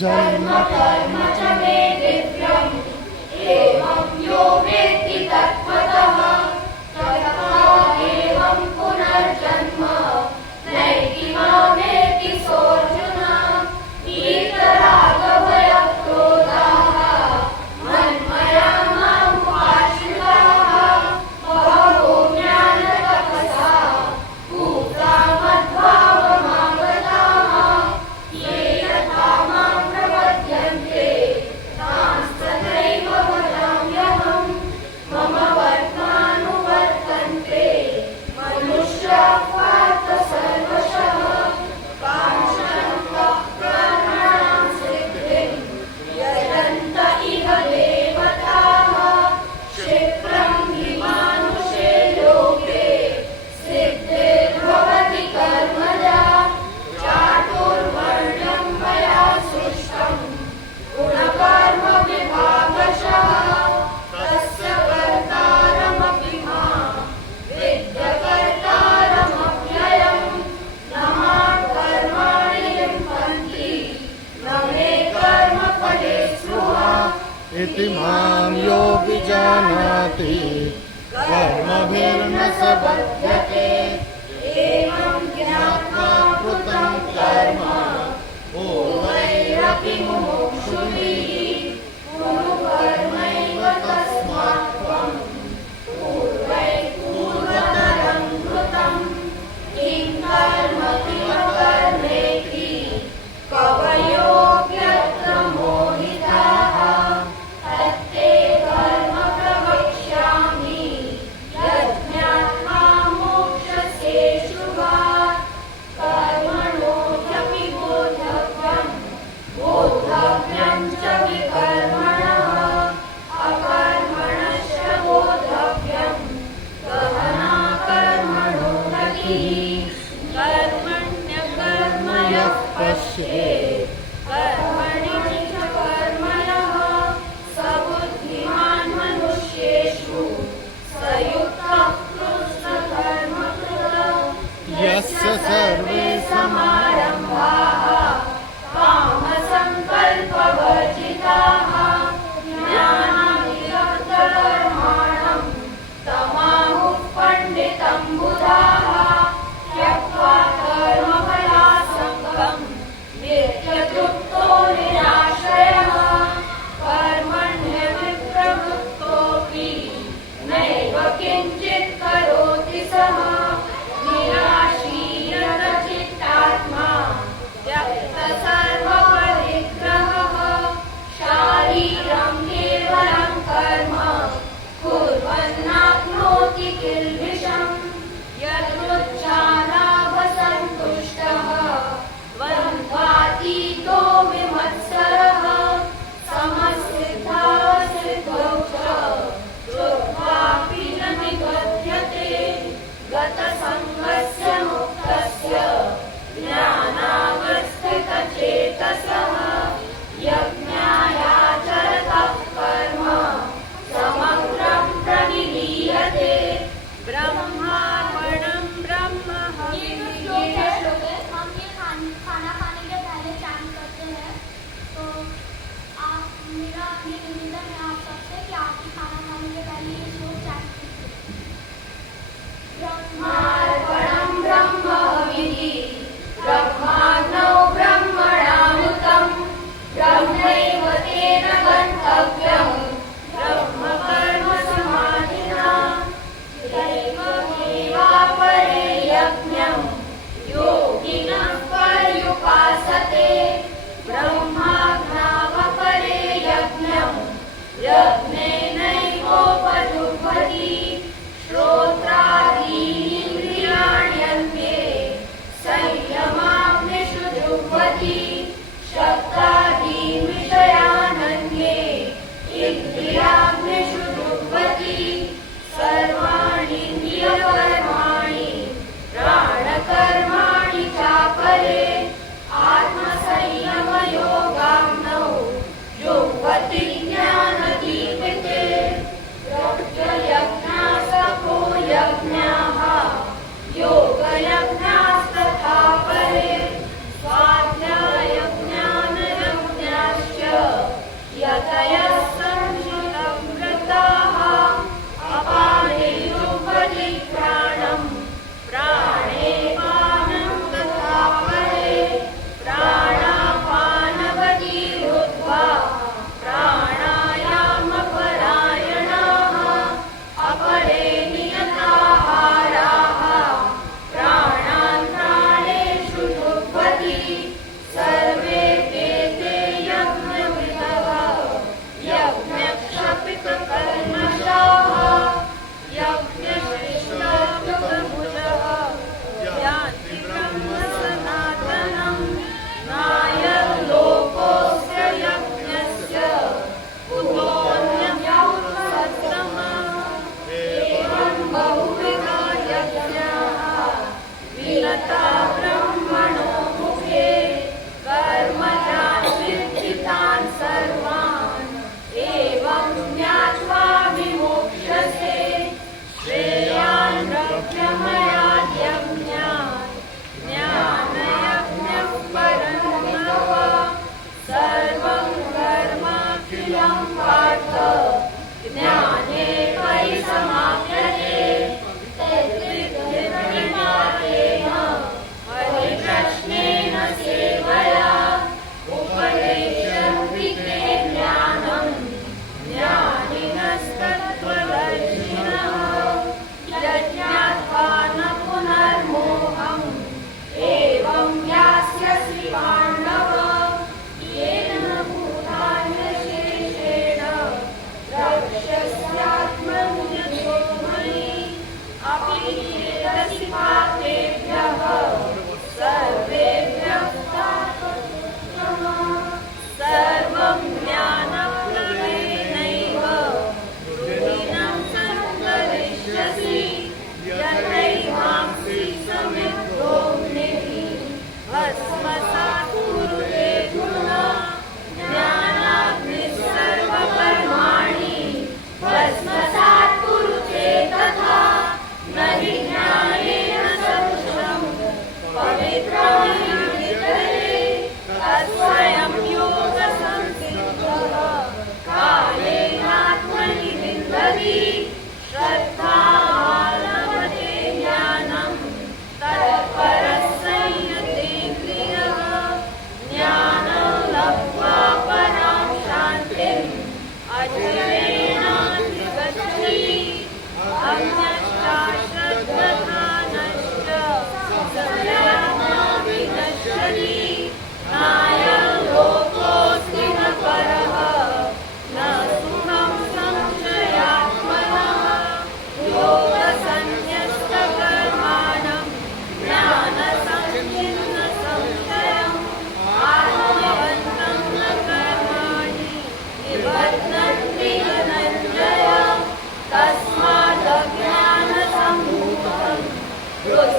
जन्म कर्म च मे दिव्यम् एवं यो वेत्ति तत्त्वतः तथा एवं पुनर्जन्म नैति मामेति सोऽर्जुन। वीतरागभयक्रोधाः मन्मया मामुपाश्रिताः बहवो ज्ञानतपसा पूता मद्भावमागताः ये यथा मां प्रपद्यन्ते तांस्तथैव भजाम्यहम्। मम वर्त्मानुवर्तन्ते मनुष्याः पार्थ सर्वशः काङ्क्षन्तः कर्मणां सिद्धिं यजन्त इह देवताः। क्षिप्रं हि मानुषे लोके सिद्धिर्भवति कर्मजा चातुर्वर्ण्यं मया सृष्टं गुणकर्मविभागशः तस्य कर्तारमपि मां विद्यकर्तारमव्ययम्। न मां कर्माणि लिम्पन्ति न मे कर्मफले स्पृहा इति मां योऽभिजानाति कर्मभिर्न स बध्यते। एवं ज्ञात्वा कृतं कर्म पूर्वैरपि मुमुक्षुभिः कुरु कर्मैव तस्मात् त्वं पूर्वतरं कृतं किं कर्म किमकर्मेति कवयोऽप्यत्र मोहिताः। तत्ते कर्म प्रवक्ष्यामि यज्ञात्वा मोक्षसे शुभात्। कर्मणो ह्यपि बोद्धव्यं च विकर्मणः अकर्मणश्च बोद्धव्यं गहना कर्मणो गतिः। कर्मण्यकर्म यः पश्येत् कर्मणि च कर्मणः स बुद्धिमान् मनुष्येषु स युक्तः कृष्णकर्मकृतः। यस्य सर्वे समारम्भाः कामसङ्कल्पवर्जिताः ज्ञानाभिरक्तकर्माणं तमाहुः पण्डितं बुधाः। त्यक्त्वा कर्मफलासङ्गं नित्यतृप्तो निराश्रयः कर्मण्यविप्रवृत्तोऽपि नैव किञ्चित् करोति सः निराशीरचित्तात्मा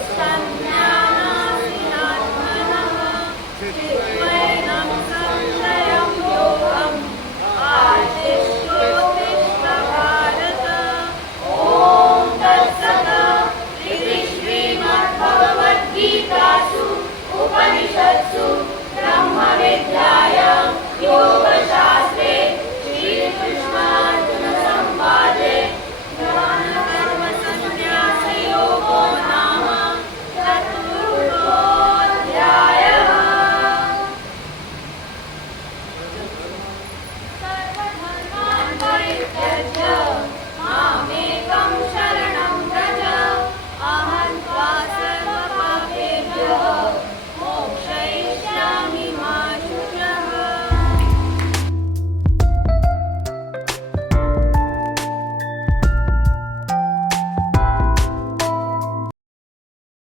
दुःखं न